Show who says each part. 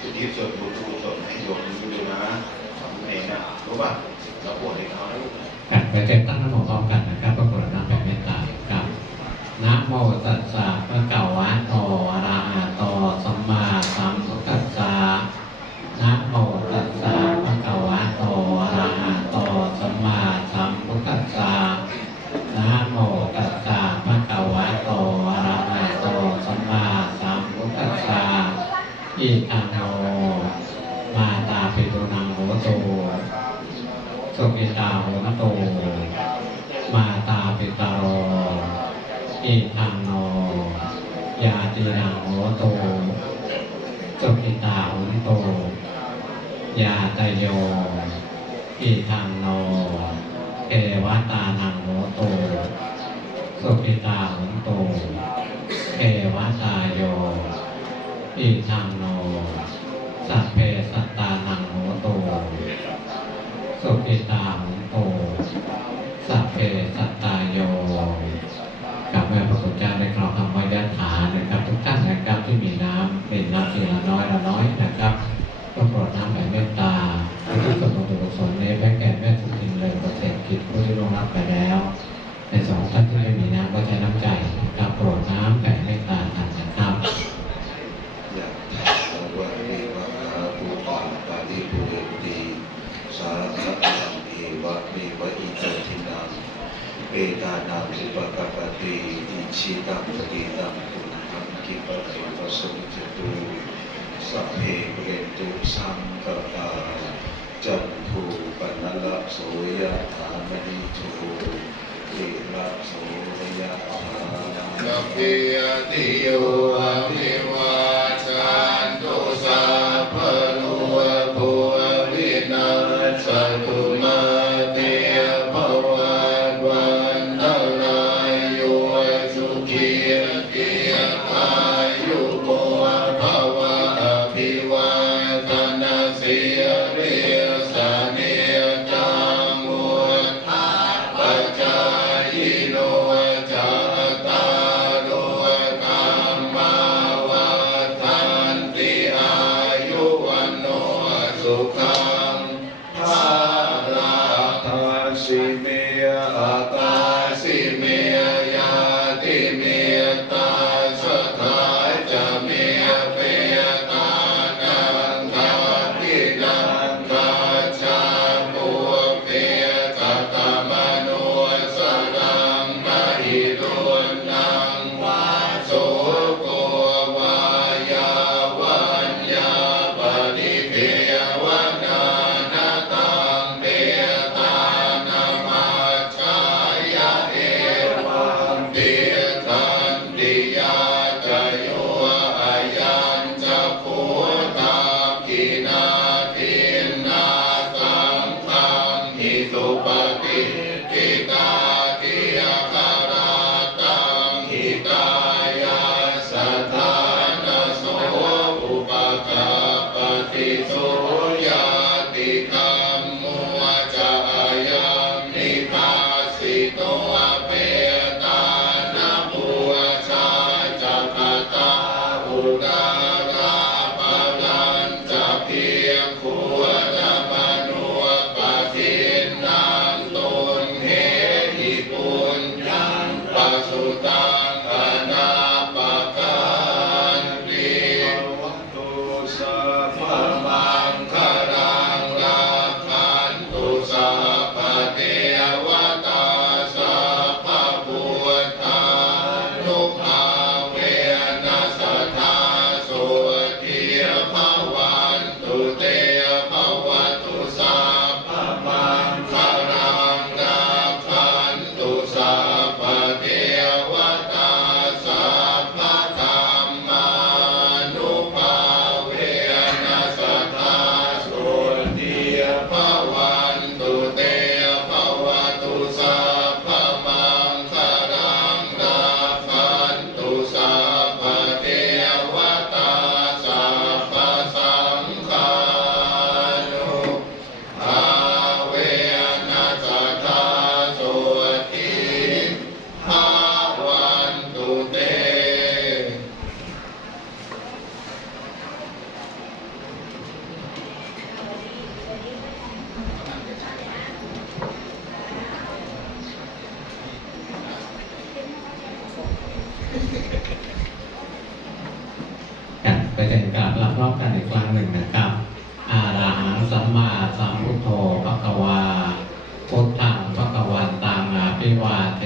Speaker 1: จุดที่ส่วนบุญกุศลให้โยมดูนะทำเองนะรู้ป่ะเราปวดให้เขานะลูก
Speaker 2: กันไปเจ็บตั้งน้ำหมอพร้อมกันนะครับปรากฏน้ำแบบเมตตากับน้ำโมตัสสะพระเก่าวะโตอะระ อิทังโนมาตาปิตุนังโหโตสุกิตาโหนโต มาตาปิตาโรอิทังโนยาตินังโหโตสุกิตาโหนโต ยาตโยอิทังโนเอวตานังโหโตสุกิตาโหนโตเอวตา อิทังโน สัพเพสัตตานังโหโต สุปิตาหุโต สัพเพสัตตาโยกับแม่พระคุณเจ้าได้กล่าวคำว่ายะถานะครับ ทุกท่านนะครับที่มีน้ำเป็นน้ำทีละน้อยละน้อยนะครับก็โปรดน้ำแผ่เมตตาที่สมบูรณ์กุศลนี้แผ่แก่แม่ทุกทินเลยประเสริฐกิจผู้ที่ล่วงรับไปแล้ว ในสองท่านที่ไม่มีน้ำก็ใช้น้ำใจนะครับโปรดน้ำแผ่เมตตาท่านนะครับ
Speaker 1: ยะถาวะริวะหาปุตังปะริปุเรนติสารพัดสังเอ วะเมวะอิโตทินังเปตานังอุปกปปติอิชิตังปฏิตังตุนังกิปะเตวะสุจตุสัพเพเรตุสังกปาจันทูปนัลละโสยะถามณิโชติระโสยะถา
Speaker 3: สัพพิยติโยอภิวา พร้อมกันอีกครั้งหนึ่งนะครั
Speaker 2: บ อาระหังสัมมาสัมพุทโธภควาพุทธังภควันตังอาภิวาเท